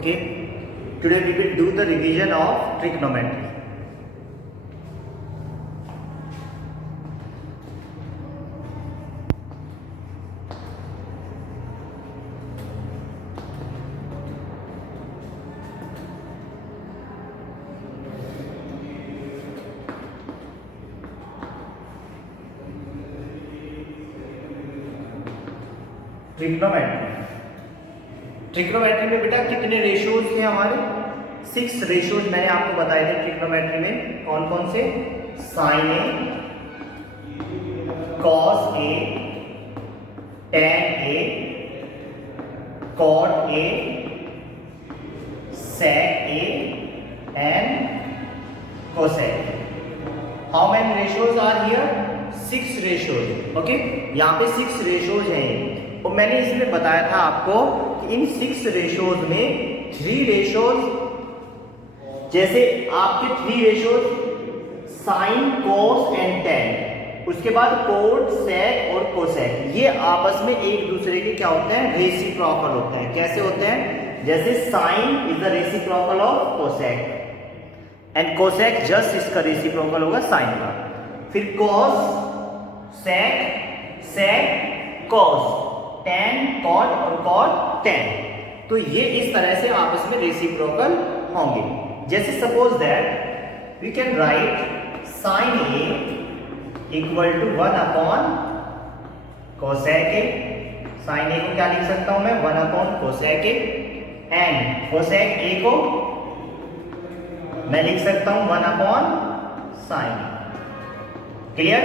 Okay, today we will do the revision of trigonometry. Trigonometry में बेटा कितने ratios थे हमारे? 6 रेशियोज मैंने आपको बताए थे ट्रिग्नोमेट्री में। कौन कौन से? Sine A, cos A, tan A, cot A, sec A and cosec. How many ratios are here? 6 ratios. Okay, यहाँ पे 6 रेशियोज हैं। और मैंने इसमें बताया था आपको कि इन 6 रेशियोज में 3 रेशियोज, जैसे आपके 3 ratios sine, cos and tan, उसके बाद कोट, सेक और कोसेक, ये आपस में एक दूसरे के क्या होते हैं? रेसिप्रोकल होते हैं। कैसे होते हैं? जैसे sine is the reciprocal of cosec and cosec just इसका रेसिप्रोकल होगा साइन का। फिर cos, sec, sec, cos, tan, cot और कॉट टेन। तो ये इस तरह से आपस में रेसिप्रोकल होंगे। जैसे suppose that we can write sine A equal to 1 upon cosec A. Sine A को क्या लिख सकता हूं मैं? 1 upon cosec A. And cosec A को मैं लिख सकता हूं 1 upon sine. Clear?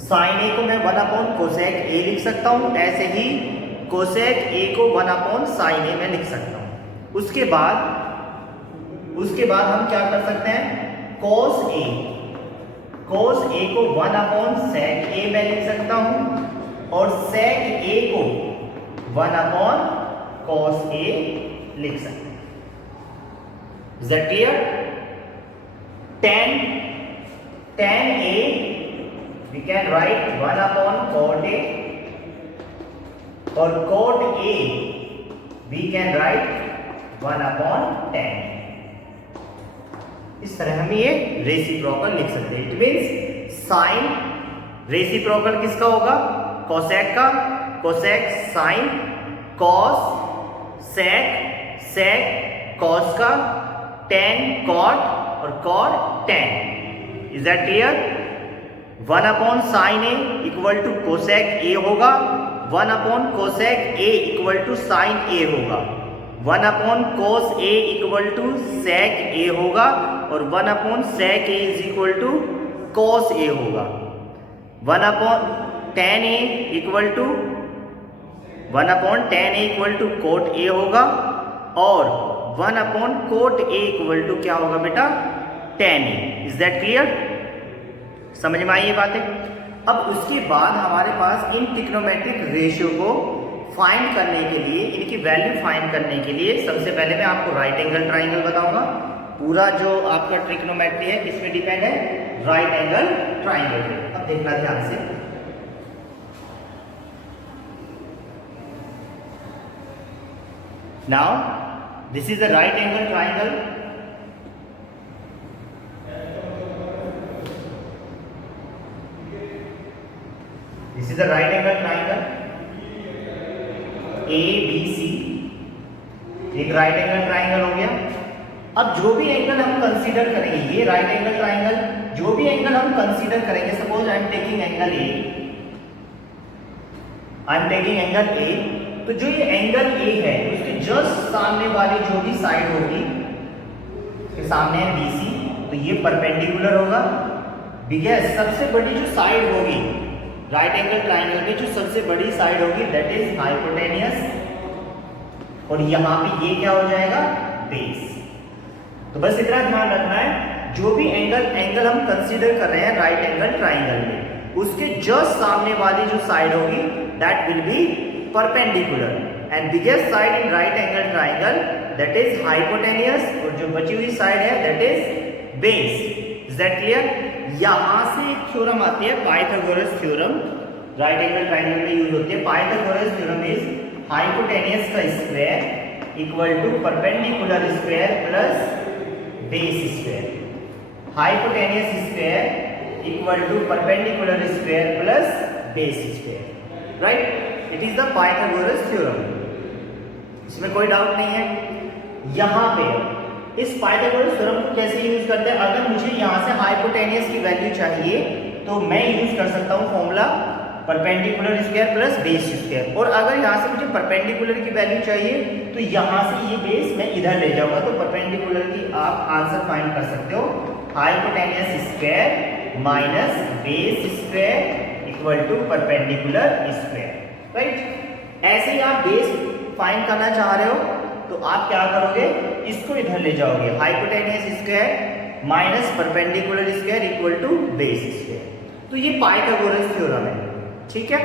Sine A को मैं 1 अपॉन कोसेक ए लिख सकता हूं, ऐसे ही कोसेक ए को 1 अपॉन साइन ए में लिख सकता हूं। उसके बाद हम क्या कर सकते हैं? कोस ए को 1 अपॉन सेक ए में लिख सकता हूं और सेक ए को 1 अपॉन कोस ए लिख सकते हैं। Is that clear? Ten A we can write 1 upon cot A, और cot A we can write 1 upon tan। इस तरह हम ये रेसिप्रोकल लिख सकते हैं। इट मीन्स साइन रेसिप्रोकल किसका होगा? कोसेक का। Cosec sine, cos sec, sec cos का, टेन कॉट और cot tan. Is that clear? 1 upon sine A equal to cosec A होगा, 1 upon cosec A equal to sine A होगा, 1 upon cos A equal to sec A होगा और 1 upon sec A is equal to cos A होगा। 1 upon tan A equal to 1 upon tan A equal to cot A होगा और 1 upon cot A equal to क्या होगा बेटा? Tan A. Is that clear? समझ में आई ये बातें? अब उसके बाद हमारे पास इन ट्रिग्नोमेट्रिक रेशियो को फाइंड करने के लिए, इनकी वैल्यू फाइंड करने के लिए सबसे पहले मैं आपको राइट एंगल ट्राइंगल बताऊंगा। पूरा जो आपका ट्रिग्नोमेट्री है किसमें डिपेंड है? राइट एंगल ट्राइंगल पे। अब देखना ध्यान से। Now this is the right angle triangle. This is the right angle triangle ABC। एक राइट एंगल ट्राइंगल हो गया। अब जो भी एंगल हम कंसीडर करेंगे, ये राइट एंगल ट्राइंगल, जो भी एंगल हम कंसीडर करेंगे, suppose I am taking angle A, तो जो ये एंगल ए है उसके जस्ट सामने वाली जो भी साइड होगी, इसके सामने है BC, तो ये परपेंडिकुलर होगा। बिगेस्ट सबसे बड़ी जो साइड होगी राइट एंगल ट्राइंगल में, जो सबसे बड़ी साइड होगी दैट इज हाइपोटेनियस, और यहां पे ये क्या हो जाएगा? बेस। तो बस इतना ध्यान रखना है, जो भी एंगल हम कंसीडर कर रहे हैं राइट एंगल ट्राइंगल में, उसके जस्ट सामने वाली जो साइड होगी that will be perpendicular and biggest side in right angle triangle that is hypotenuse, और जो बची हुई साइड है that is base. Is that clear? यहां से एक थ्योरम आती है Pythagoras theorem, right angle triangle में यूज होती है। पाइथागोरस थ्योरम इज हाइपोटेनियस का square equal to perpendicular square plus base square, hypotenuse square equal to perpendicular square plus base square, right. It is the Pythagoras theorem, इसमें कोई doubt नहीं है। यहाँ पे इस पाइथागोरस थ्योरम को कैसे यूज करते हैं, अगर मुझे यहाँ से हाइपोटेनियस की वैल्यू चाहिए तो मैं यूज कर सकता हूँ formula perpendicular square plus base square, और अगर यहाँ से मुझे परपेंडिकुलर की वैल्यू चाहिए तो यहाँ से ये बेस मैं इधर ले जाऊंगा, तो परपेंडिकुलर की आप आंसर फाइंड कर सकते हो, hypotenuse square minus base square equal to perpendicular square, right. ऐसे ही आप बेस फाइंड करना चाह रहे हो तो आप क्या करोगे, इसको इधर ले जाओगे, hypotenuse square minus perpendicular square equal to base square. तो ये पाइथागोरस थ्योरम है, ठीक है।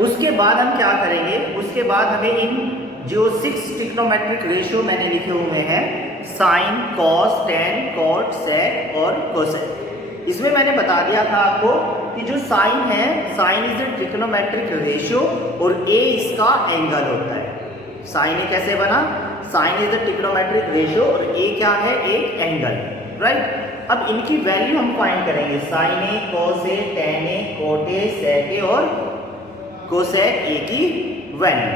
उसके बाद हम क्या करेंगे, उसके बाद हमें इन जो 6 ट्रिग्नोमेट्रिक रेशियो मैंने लिखे हुए हैं, साइन, कॉस, टेन, कॉट, सेक और कोसेक, इसमें मैंने बता दिया था आपको कि जो साइन है, sine is the trigonometric ratio और ए इसका एंगल होता है। साइन ए कैसे बना, sine is the trigonometric ratio और ए क्या है, एक एंगल, राइट। अब इनकी वैल्यू हम फाइंड करेंगे, sine A, cos A, tan A, cot A, sec A और कोसेक ए की वैल्यू।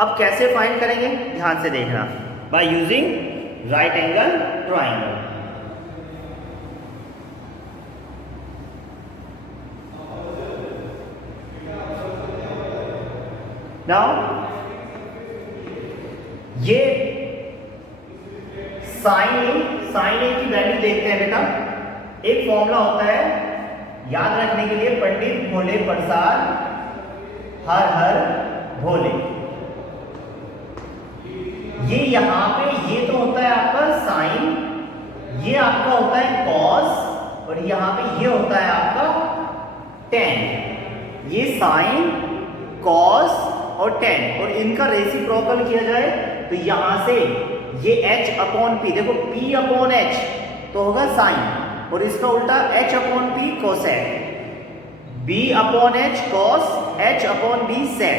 अब कैसे फाइंड करेंगे, ध्यान से देखना, by using right angle triangle. Now ये साइन ए की वैल्यू देखते हैं बेटा। एक फॉर्मूला होता है याद रखने के लिए, पंडित भोले प्रसाद हर हर भोले। ये यहां पे ये तो होता है आपका साइन, ये आपका होता है कॉस और यहां पे ये होता है आपका टेन। ये साइन, कॉस और टेन, और इनका रेसिप्रोकल किया जाए तो यहां से ये h अपॉन पी, देखो p अपॉन h तो होगा साइन, और इसका उल्टा h upon P cosec, b upon h cos, h upon b sec,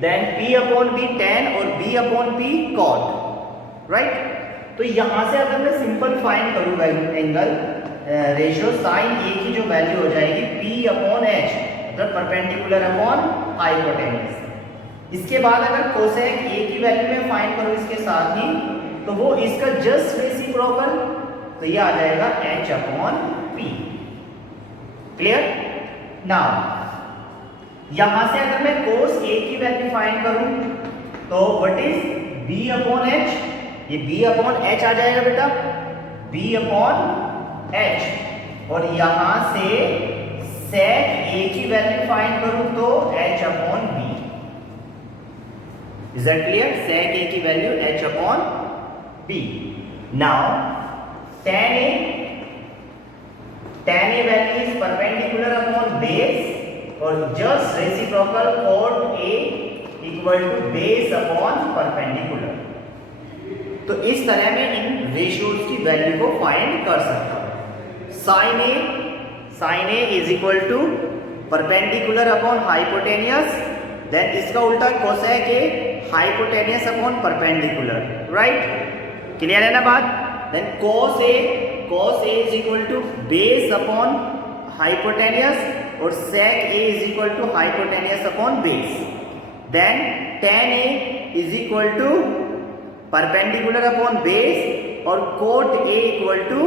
then p upon b tan और b upon p cot, right. तो यहां से अगर मैं सिंपल फाइंड करूं एंगल रेशियो, साइन a की जो वैल्यू हो जाएगी p अपॉन h, मतलब परपेंडिकुलर अपॉन हाइपोटेन्यूस। इसके बाद अगर कोसेक a की वैल्यू में फाइंड करूं इसके साथ ही, तो वो इसका जस्ट रेसिप्रोकल, तो ये आ जाएगा h upon p, clear. Now यहां से अगर मैं कोस a की वैल्यू फाइंड करूं तो what is b upon h, ये b अपॉन h आ जाएगा बेटा, b अपॉन h, और यहां से सेक a की वैल्यू फाइंड करूं तो h upon b। Is that clear? Sec a की value h upon b। Now tan a value is perpendicular upon base और just reciprocal cot a equal to base upon perpendicular. तो इस तरह में इन ratios की वैल्यू को find कर सकता हूं। Sine a is equal to perpendicular upon hypotenuse, then इसका उल्टा cosec A hypotenuse upon perpendicular, right. Clear है ना बात। Then cos A is equal to base upon hypotenuse और sec A is equal to hypotenuse upon base. Then tan A is equal to perpendicular upon base और cot A equal to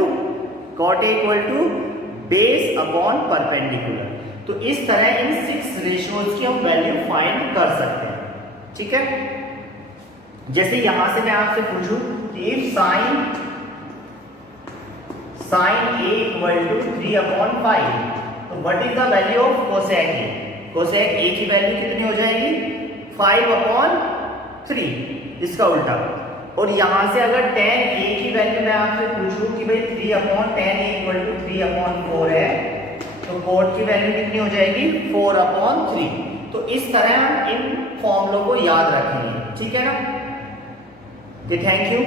base upon perpendicular. तो इस तरह इन 6 ratios की हम value find कर सकते हैं, ठीक है। जैसे यहां से मैं आपसे पूछूं if sine a equal to 3/5, तो what is the value of cosec a? Cosec a की वैल्यू कितनी हो जाएगी, 5/3, इसका उल्टा। और यहां से अगर tan a की वैल्यू मैं आपसे पूछूं कि भाई 3/tan a इक्वल टू 3/4 है, तो कोट की वैल्यू कितनी हो जाएगी, 4/3। तो इस तरह हम इन फॉर्मूलों को याद रखेंगे, ठीक है ना। Thank you.